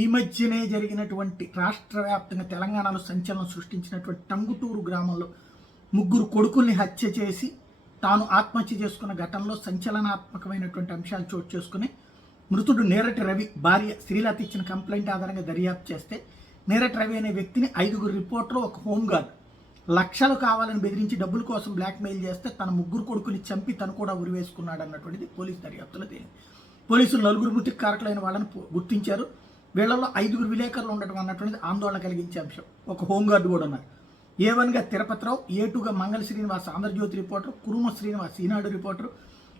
ఈ మధ్యనే జరిగినటువంటి రాష్ట్ర వ్యాప్తంగా తెలంగాణలో సంచలనం సృష్టించినటువంటి టంగుటూరు గ్రామంలో 3 కొడుకుల్ని హత్య చేసి తాను ఆత్మహత్య చేసుకున్న ఘటనలో సంచలనాత్మకమైనటువంటి అంశాలు చోటు చేసుకుని మృతుడు నేరటి రవి భార్య శ్రీలత ఇచ్చిన కంప్లైంట్ ఆధారంగా దర్యాప్తు చేస్తే నేరటి రవి అనే వ్యక్తిని 5 రిపోర్టర్లు ఒక హోంగార్డ్ లక్షలు కావాలని బెదిరించి డబ్బుల కోసం బ్లాక్మెయిల్ చేస్తే తన 3 కొడుకుని చంపి తను కూడా ఉరివేసుకున్నాడు అన్నటువంటిది పోలీసు దర్యాప్తులో తేలింది. పోలీసులు 4 మృతికి కారకులైన వాళ్ళని గుర్తించారు. వీళ్ళలో 5 విలేకరులు ఉండటం అన్నటువంటిది ఆందోళన కలిగించే అంశం. ఒక హోంగార్డు కూడా ఉన్నారు. A1గా తిరుపతిరావు, A2గా మంగళ శ్రీనివాస్ ఆంధ్రజ్యోతి రిపోర్టర్, కురుమ శ్రీనివాస్ ఈనాడు రిపోర్టరు,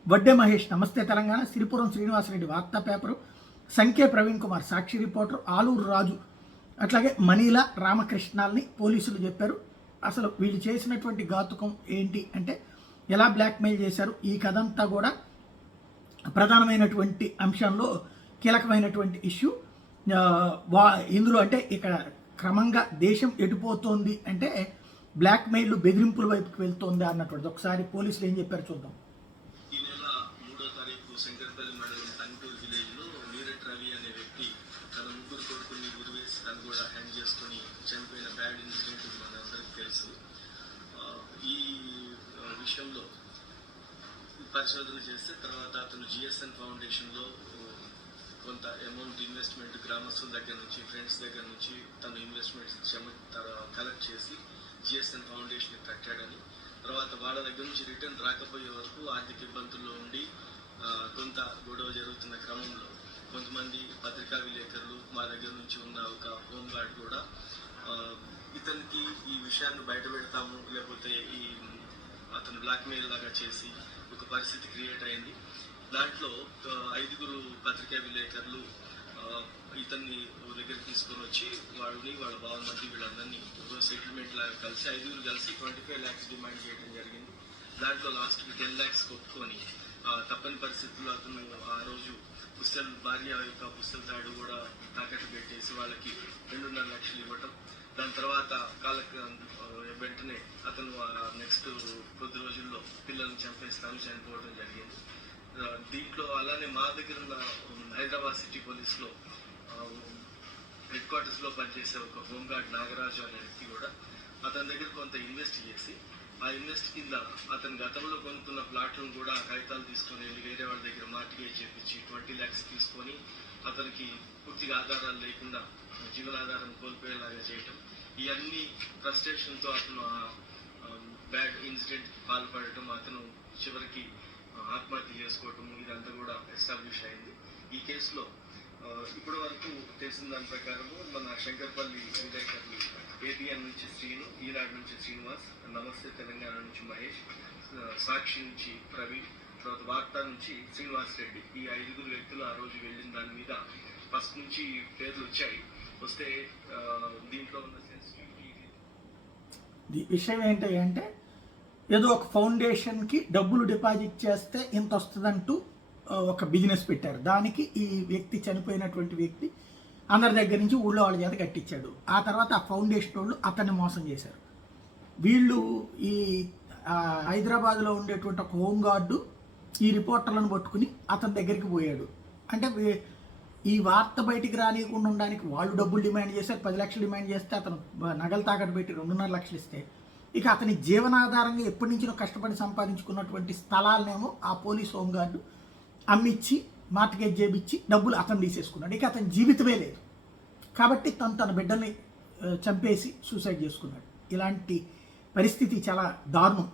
వడ్డే మహేష్ నమస్తే తెలంగాణ, సిరిపురం శ్రీనివాసరెడ్డి వార్తా పేపరు, సంఖ్య ప్రవీణ్ కుమార్ సాక్షి రిపోర్టర్, ఆలూరు రాజు అట్లాగే మనీల రామకృష్ణాల్ని పోలీసులు చెప్పారు. అసలు వీళ్ళు చేసినటువంటి ఘాతుకం ఏంటి అంటే ఎలా బ్లాక్మెయిల్ చేశారు, ఈ కథంతా కూడా ప్రధానమైనటువంటి అంశంలో కీలకమైనటువంటి ఇష్యూ. ఇందులో అంటే ఇక్కడ క్రమంగా దేశం ఎటుపోతోంది అంటే బ్లాక్మెయిల్ బెదిరింపుల వైపుకి వెళ్తోంది అన్నటువంటిది. ఒకసారి పోలీసులు ఏం చెప్పారు చూద్దాం. ఈ నెల 3వ తారీఖు శంకర్పల్లి మండలం టంగుటూరు విలేజ్ లో నీరట్ రవి అనే వ్యక్తి తన 3 కొడుకుల్ని ఉరివేసి తను కూడా హ్యాండ్ చేసుకుని చనిపోయిన బ్యాడ్ ఇన్సిడెంట్ మనందరికీ తెలుసు. ఈ విషయంలో పరిశోధన చేస్తే తర్వాత అతను GSN ఫౌండేషన్లో కొంత అమౌంట్ ఇన్వెస్ట్మెంట్ గ్రామస్తుల దగ్గర నుంచి ఫ్రెండ్స్ దగ్గర నుంచి తను ఇన్వెస్ట్మెంట్స్ కలెక్ట్ చేసి GSN ఫౌండేషన్ కట్టాడని, తర్వాత వాళ్ళ దగ్గర నుంచి రిటర్న్ రాకపోయే వరకు ఆర్థిక ఇబ్బందుల్లో ఉండి కొంత గొడవ జరుగుతున్న క్రమంలో కొంతమంది పత్రికా విలేకరులు మా దగ్గర నుంచి ఉన్న ఒక హోంగార్డ్ కూడా ఇతనికి ఈ విషయాన్ని బయట పెడతాము లేకపోతే ఈ అతను బ్లాక్మెయిల్ లాగా చేసి ఒక పరిస్థితి క్రియేట్ అయింది. దాంట్లో 5 పత్రికా విలేకరులు ఇతన్ని దగ్గర తీసుకొని వచ్చి వాళ్ళ బావమర్ది వీళ్ళందరినీ సెటిల్మెంట్ లాగా కలిసి 5 కలిసి 25 lakhs డిమాండ్ చేయడం జరిగింది. దాంట్లో లాస్ట్కి 10 lakhs కొట్టుకొని తప్పని పరిస్థితుల్లో అతను ఆ రోజు భార్య యొక్క పుస్తల తాడు కూడా తాకట్టు పెట్టేసి వాళ్ళకి 2.5 లక్షలు ఇవ్వటం. దాని తర్వాత వెంటనే అతను నెక్స్ట్ కొద్ది రోజుల్లో పిల్లల్ని చంపేస్తాను చనిపోవడం జరిగింది. దీంట్లో అలానే మా దగ్గర ఉన్న హైదరాబాద్ సిటీ పోలీస్లో హెడ్ క్వార్టర్స్లో పనిచేసే ఒక హోంగార్డ్ నాగరాజు అనే వ్యక్తి కూడా అతని దగ్గర కొంత ఇన్వెస్ట్ చేసి ఆ ఇన్వెస్ట్ కింద అతను గతంలో కొనుక్కున్న ప్లాట్లను కూడా కాగితాలు తీసుకొని వెళ్ళి వేరే వాళ్ళ దగ్గర మార్టిగేజ్ చేపించి 20 lakhs తీసుకొని అతనికి పూర్తిగా ఆధారాలు లేకుండా జీవనాధారం కోల్పోయేలాగా చేయటం, ఇవన్నీ ఫ్రస్ట్రేషన్తో అతను బ్యాడ్ ఇన్సిడెంట్ పాల్పడటం, అతను చివరికి ఆత్మహత్య చేసుకోవటం, ఇదంతా కూడా ఎస్టాబ్లిష్ అయింది. ఈ కేసులో ఇప్పటి వరకు తెలిసిన దాని ప్రకారము మన శంకర్పల్లి విలేకరులు ABN నుంచి శ్రీను, ఈనాడు నుంచి శ్రీనివాస్, నమస్తే తెలంగాణ నుంచి మహేష్, సాక్షి నుంచి ప్రవీణ్, తర్వాత వార్తా నుంచి శ్రీనివాస్ రెడ్డి, ఈ 5 వ్యక్తులు ఆ రోజు వెళ్ళిన దాని మీద ఫస్ట్ నుంచి పేర్లు వచ్చాయి. వస్తే దీంట్లో ఉన్న విషయం ఏంటి అంటే ఏదో ఒక ఫౌండేషన్కి డబ్బులు డిపాజిట్ చేస్తే ఇంత వస్తుందంటూ ఒక బిజినెస్ పెట్టారు. దానికి ఈ వ్యక్తి చనిపోయినటువంటి వ్యక్తి అందరి దగ్గర నుంచి ఊళ్ళో వాళ్ళ చేత కట్టించాడు. ఆ తర్వాత ఆ ఫౌండేషన్ వాళ్ళు అతన్ని మోసం చేశారు. వీళ్ళు ఈ హైదరాబాద్లో ఉండేటువంటి ఒక హోంగార్డు ఈ రిపోర్టర్లను పట్టుకుని అతని దగ్గరికి పోయాడు. అంటే ఈ వార్త బయటికి రానియకుండా ఉండడానికి వాళ్ళు డబ్బులు డిమాండ్ చేశారు. 10 లక్షలు డిమాండ్ చేస్తే అతను నగలు తాకట్టు పెట్టి 2.5 లక్షలు ఇస్తే ఇక అతని జీవనాధారంగా ఎప్పటి నుంచో కష్టపడి సంపాదించుకున్నటువంటి స్థలాలనేమో ఆ పోలీస్ హోంగార్డు అమ్మిచ్చి మార్టిగేజ్ చేయించి డబ్బులు అతను తీసేసుకున్నాడు. ఇక అతని జీవితమే లేదు కాబట్టి తన బిడ్డల్ని చంపేసి సూసైడ్ చేసుకున్నాడు. ఇలాంటి పరిస్థితి చాలా దారుణం.